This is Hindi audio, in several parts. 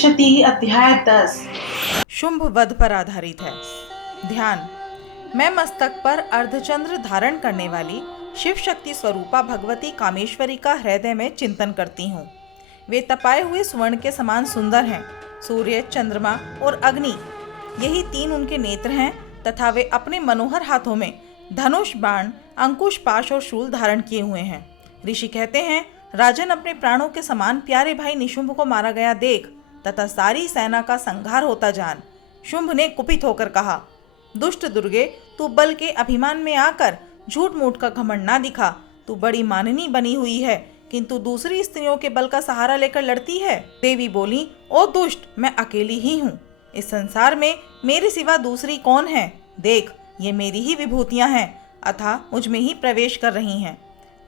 सप्तशती अध्याय 10 शुंभ वध पर आधारित है। ध्यान। मैं मस्तक पर अर्धचंद्र धारण करने वाली शिव शक्ति स्वरूपा भगवती कामेश्वरी का हृदय में चिंतन करती हूँ। वे तपाए हुए स्वर्ण के समान सुंदर हैं। सूर्य, चंद्रमा और अग्नि, यही तीन उनके नेत्र हैं तथा वे अपने मनोहर हाथों में धनुष, बाण, अंकुश, पाश और शूल धारण किए हुए हैं। ऋषि कहते हैं, राजन, अपने प्राणों के समान प्यारे भाई निशुंभ को मारा गया देख तथा सारी सेना का संहार होता जान। शुंभ ने कुपित होकर कहा, दुष्ट दुर्गे, तू बल के अभिमान में आकर झूठ मूठ का घमंड ना दिखा। तू बड़ी माननी बनी हुई है, किंतु दूसरी स्त्रियों के बल का सहारा लेकर लड़ती है। देवी बोली, ओ दुष्ट, मैं अकेली ही हूँ। इस संसार में मेरे सिवा दूसरी कौन है? देख, ये मेरी ही विभूतियां हैं, अतः मुझ में ही प्रवेश कर रही हैं।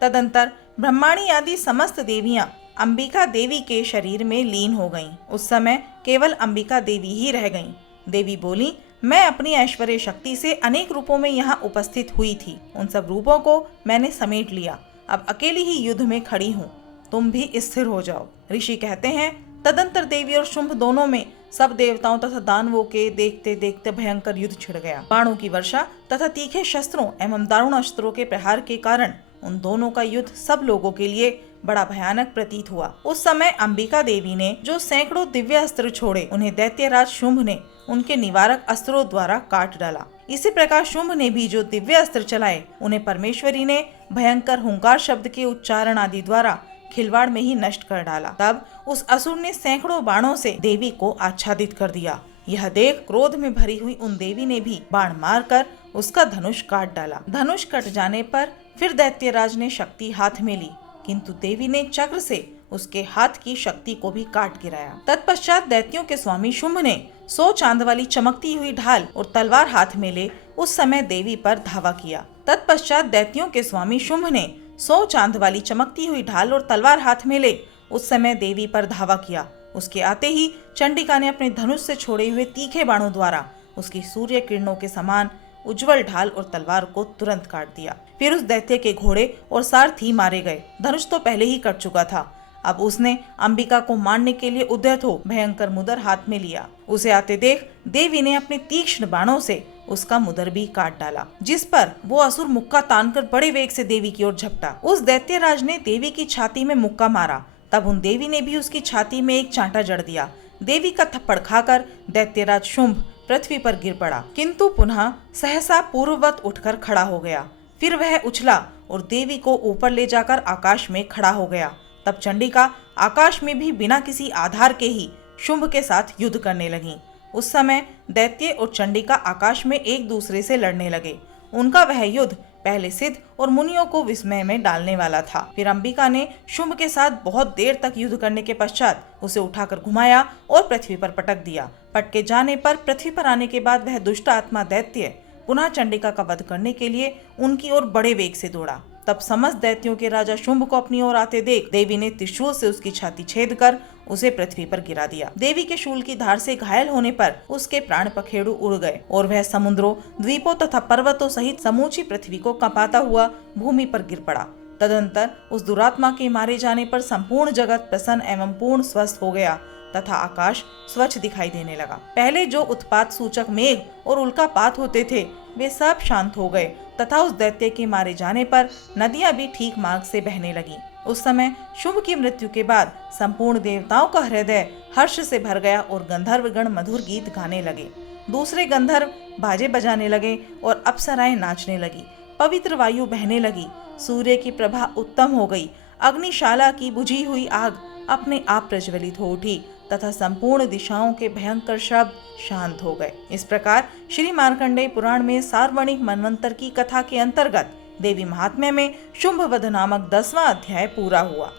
तदंतर ब्रह्माणी आदि समस्त देवियां अंबिका देवी के शरीर में लीन हो गईं। उस समय केवल अंबिका देवी ही रह गईं। देवी बोली, मैं अपनी ऐश्वर्य शक्ति से अनेक रूपों में यहाँ उपस्थित हुई थी। उन सब रूपों को मैंने समेट लिया। अब अकेली ही युद्ध में खड़ी हूँ। तुम भी स्थिर हो जाओ। ऋषि कहते हैं, तदंतर देवी और शुंभ दोनों में सब देवताओं तथा दानवों के देखते देखते भयंकर युद्ध छिड़ गया। बाणों की वर्षा तथा तीखे शस्त्रों एवं दारुण अस्त्रों के प्रहार के कारण उन दोनों का युद्ध सब लोगों के लिए बड़ा भयानक प्रतीत हुआ। उस समय अंबिका देवी ने जो सैकड़ों दिव्य अस्त्र छोड़े, उन्हें दैत्यराज शुंभ ने उनके निवारक अस्त्रों द्वारा काट डाला। इसी प्रकार शुंभ ने भी जो दिव्य अस्त्र चलाए, उन्हें परमेश्वरी ने भयंकर हुंकार शब्द के उच्चारण आदि द्वारा खिलवाड़ में ही नष्ट कर डाला। तब उस असुर ने सैकड़ों बाणों से देवी को आच्छादित कर दिया। यह देख क्रोध में भरी हुई उन देवी ने भी बाण मारकर उसका धनुष काट डाला। धनुष कट जाने पर फिर दैत्यराज ने शक्ति हाथ में ली, किंतु देवी ने चक्र से उसके हाथ की शक्ति को भी काट गिराया। तत्पश्चात दैत्यों के स्वामी शुंभ ने 100 चांद वाली चमकती हुई ढाल और तलवार हाथ में ले उस समय देवी पर धावा किया। तत्पश्चात दैत्यों के स्वामी शुंभ ने 100 चांद वाली चमकती हुई ढाल और तलवार हाथ में ले उस समय देवी पर धावा किया। उसके आते ही चंडिका ने अपने धनुष से छोड़े हुए तीखे बाणों द्वारा उसकी सूर्य किरणों के समान उज्जवल ढाल और तलवार को तुरंत काट दिया। फिर उस दैत्य के घोड़े और सारथी मारे गए। धनुष तो पहले ही कट चुका था। अब उसने अंबिका को मारने के लिए उद्यत हो भयंकर मुदर हाथ में लिया। उसे आते देख देवी ने अपने तीक्ष्ण बाणों से उसका मुदर भी काट डाला, जिस पर वो असुर मुक्का तानकर बड़े वेग से देवी की ओर झपटा। उस दैत्यराज ने देवी की छाती में मुक्का मारा। तब उन देवी ने भी उसकी छाती में एक चांटा जड़ दिया। देवी का थप्पड़ खाकर दैत्यराज शुंभ पृथ्वी पर गिर पड़ा, किंतु पुनः सहसा पूर्ववत उठकर खड़ा हो गया। फिर वह उछला और देवी को ऊपर ले जाकर आकाश में खड़ा हो गया। तब चंडिका आकाश में भी बिना किसी आधार के ही शुंभ के साथ युद्ध करने लगी। उस समय दैत्य और चंडिका आकाश में एक दूसरे से लड़ने लगे। उनका वह युद्ध पहले सिद्ध और मुनियों को विस्मय में डालने वाला था। फिर अंबिका ने शुंभ के साथ बहुत देर तक युद्ध करने के पश्चात उसे उठाकर घुमाया और पृथ्वी पर पटक दिया। पटके जाने पर पृथ्वी पर आने के बाद वह दुष्ट आत्मा दैत्य पुनः चंडिका का वध करने के लिए उनकी ओर बड़े वेग से दौड़ा। तब समस्त दैत्यों के राजा शुंभ को अपनी ओर आते देख देवी ने त्रिशूल से उसकी छाती छेद कर उसे पृथ्वी पर गिरा दिया। देवी के शूल की धार से घायल होने पर उसके प्राण पखेरु उड़ गए और वह समुद्रों, द्वीपों तथा पर्वतों सहित समूची पृथ्वी को कंपाता हुआ भूमि पर गिर पड़ा। तदंतर उस दुरात्मा के मारे जाने पर संपूर्ण जगत प्रसन्न एवं पूर्ण स्वस्थ हो गया तथा आकाश स्वच्छ दिखाई देने लगा। पहले जो उत्पात सूचक मेघ और उल्कापात होते थे, वे सब शांत हो गए तथा उस दैत्य के मारे जाने पर नदियां भी ठीक मार्ग से बहने लगी। उस समय शुंभ की मृत्यु के बाद संपूर्ण देवताओं का हृदय हर्ष से भर गया और गंधर्वगण मधुर गीत गाने लगे। दूसरे गंधर्व बाजे बजाने लगे और अप्सराएं नाचने लगी। पवित्र वायु बहने लगी। सूर्य की प्रभा उत्तम हो गई। अग्निशाला की बुझी हुई आग अपने आप प्रज्वलित हो उठी तथा संपूर्ण दिशाओं के भयंकर शब्द शांत हो गए। इस प्रकार श्री मार्कंडेय पुराण में सार्वणिक मनवंतर की कथा के अंतर्गत देवी महात्म्य में शुंभ वध नामक 10वां अध्याय पूरा हुआ।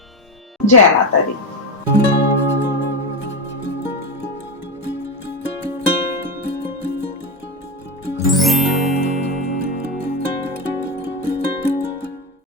जय माता दी।